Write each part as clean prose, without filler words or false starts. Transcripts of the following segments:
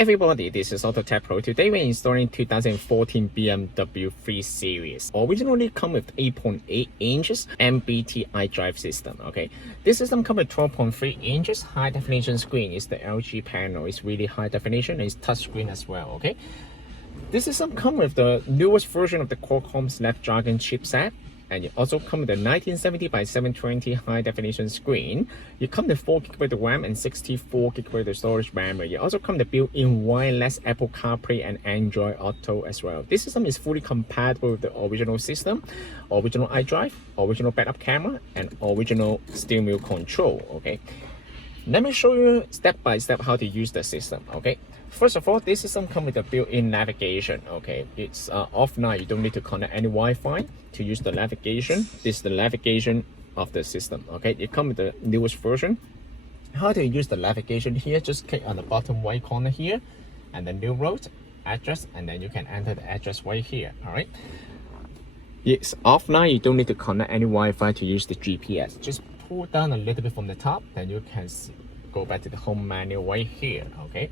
everybody, this is AutoTecPro. Today we're installing 2014 BMW 3 Series. Originally come with 8.8 inches NBT iDrive system. Okay, this system comes with 12.3 inches high definition screen. It's the LG panel. It's really high definition and it's touch screen as well. Okay, this system comes with the newest version of the Qualcomm Snapdragon chipset. And you also come with a 1970 by 720 high definition screen. You come with 4GB RAM and 64GB storage memory. You also come with built-in wireless Apple CarPlay and Android Auto as well. This system is fully compatible with the original system, original iDrive, original backup camera, and original steering wheel control. Okay, let me show you step by step how to use the system. Okay, first of all, this system comes with a built-in navigation. Okay, it's offline. You don't need to connect any Wi-Fi to use the navigation. This is the navigation of the system. Okay, it comes with the newest version. How to use the navigation here? Just click on the bottom right corner here, and the new road address, and then you can enter the address right here. All right. It's offline. You don't need to connect any Wi-Fi to use the GPS. Just pull down a little bit from the top, then you can go back to the home menu right here. Okay.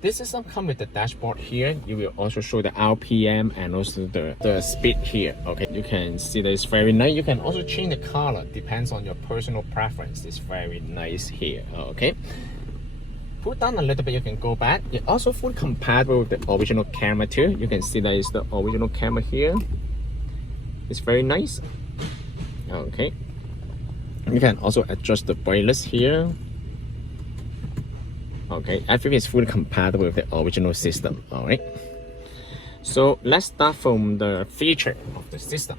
This system comes with the dashboard here. You will also show the RPM and also the speed here. Okay, you can see that it's very nice. You can also change the color, depends on your personal preference. It's very nice here. Okay, pull down a little bit, you can go back. It's also fully compatible with the original camera too. You can see that it's the original camera here. It's very nice. Okay, you can also adjust the brightness here. Okay, everything is fully compatible with the original system. All right, so let's start from the feature of the system.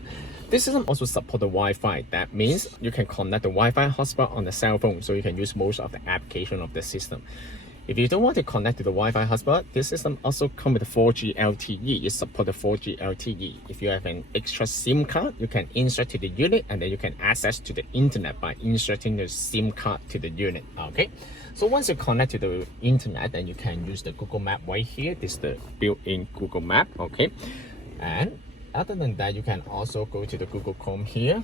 This system also supports the Wi-Fi. That means you can connect the Wi-Fi hotspot on the cell phone, so you can use most of the application of the system. If you don't want to connect to the Wi-Fi hotspot, this system also comes with 4G LTE. It supports the 4G LTE. If you have an extra SIM card, you can insert to the unit, and then you can access to the internet by inserting the SIM card to the unit. Okay, so once you connect to the internet, then you can use the Google Map right here. This is the built-in Google Map. Okay, and other than that, you can also go to the Google Chrome here.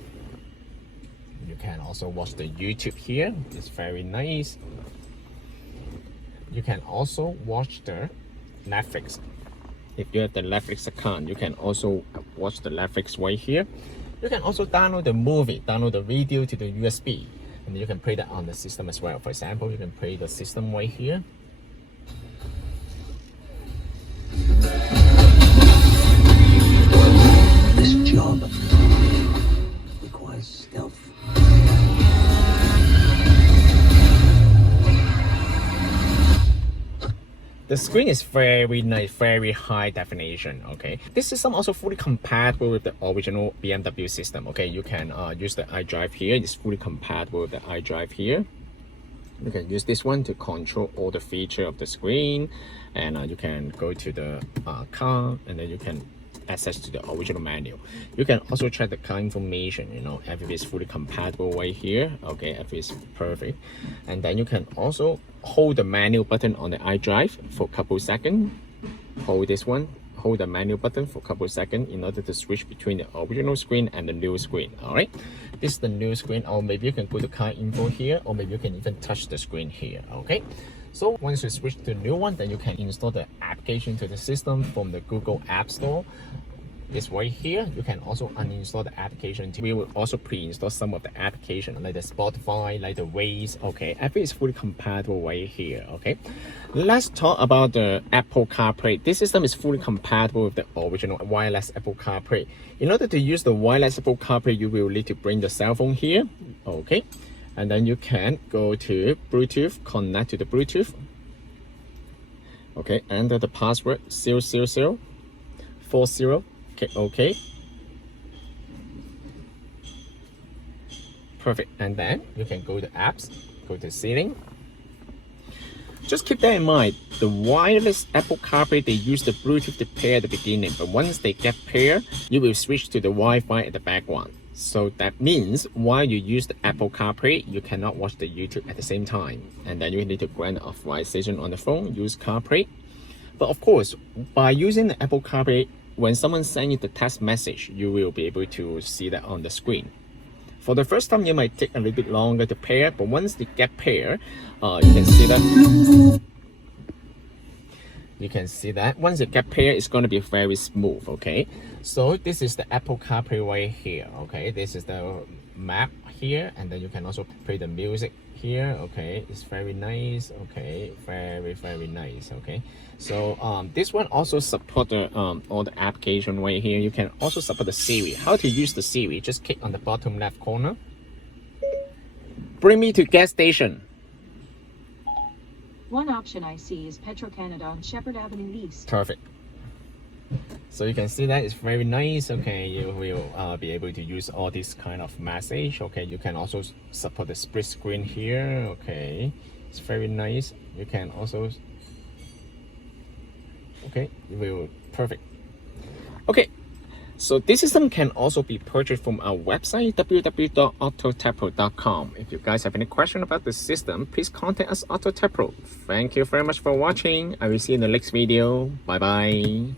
You can also watch the YouTube here. It's very nice. You can also watch the Netflix. If you have the Netflix account, you can also watch the Netflix right here. You can also download the movie, download the video to the USB, and you can play that on the system as well. For example, you can play the system right here. This job requires stealth. The screen is very nice, very high definition. Okay, this system also fully compatible with the original BMW system. Okay, you can use the iDrive here. It's fully compatible with the iDrive here. You can use this one to control all the feature of the screen, and you can go to the car, and then you can access to the original menu. You can also check the car information. You know, everything is fully compatible right here. Okay, everything is perfect. And then you can also hold the menu button on the iDrive for a couple seconds. Hold this one, hold the menu button for a couple seconds in order to switch between the original screen and the new screen. All right, this is the new screen, or maybe you can go to car info here, or maybe you can even touch the screen here. Okay, so once you switch to the new one, then you can install the application to the system from the Google App Store. It's right here. You can also uninstall the application. We will also pre-install some of the application like the Spotify, like the Waze. Okay, everything is fully compatible right here. Okay, let's talk about the Apple CarPlay. This system is fully compatible with the original wireless Apple CarPlay. In order to use the wireless Apple CarPlay, you will need to bring the cell phone here. Okay, and then you can go to Bluetooth, connect to the Bluetooth. Okay, enter the password 00040. Okay, perfect. And then you can go to apps, go to setting. Just keep that in mind, the wireless Apple CarPlay, they use the Bluetooth to pair at the beginning, but once they get paired, you will switch to the Wi-Fi at the background. So that means while you use the Apple CarPlay, you cannot watch the YouTube at the same time, and then you need to grant authorization on the phone, use CarPlay. But of course, by using the Apple CarPlay, when someone sends you the text message, you will be able to see that on the screen. For the first time, you might take a little bit longer to pair, but once they get paired, you can see that You can see that once it get paired, it's going to be very smooth. Okay, so this is the Apple CarPlay right here. Okay, this is the map here, and then you can also play the music here. Okay, it's very nice. Okay, very nice. Okay, so this one also support the all the application right here. You can also support the Siri. How to use the Siri? Just click on the bottom left corner. Bring me to gas station. One option I see is Petro-Canada on Shepherd Avenue East. Perfect. So you can see that it's very nice. Okay, you will be able to use all this kind of message. Okay, you can also support the split screen here. Okay, it's very nice. You can also, okay, you will, perfect. Okay, so this system can also be purchased from our website www.AutoTecPro.com. If you guys have any question about the system, please contact us AutoTecPro. Thank you very much for watching. I will see you in the next video. Bye bye.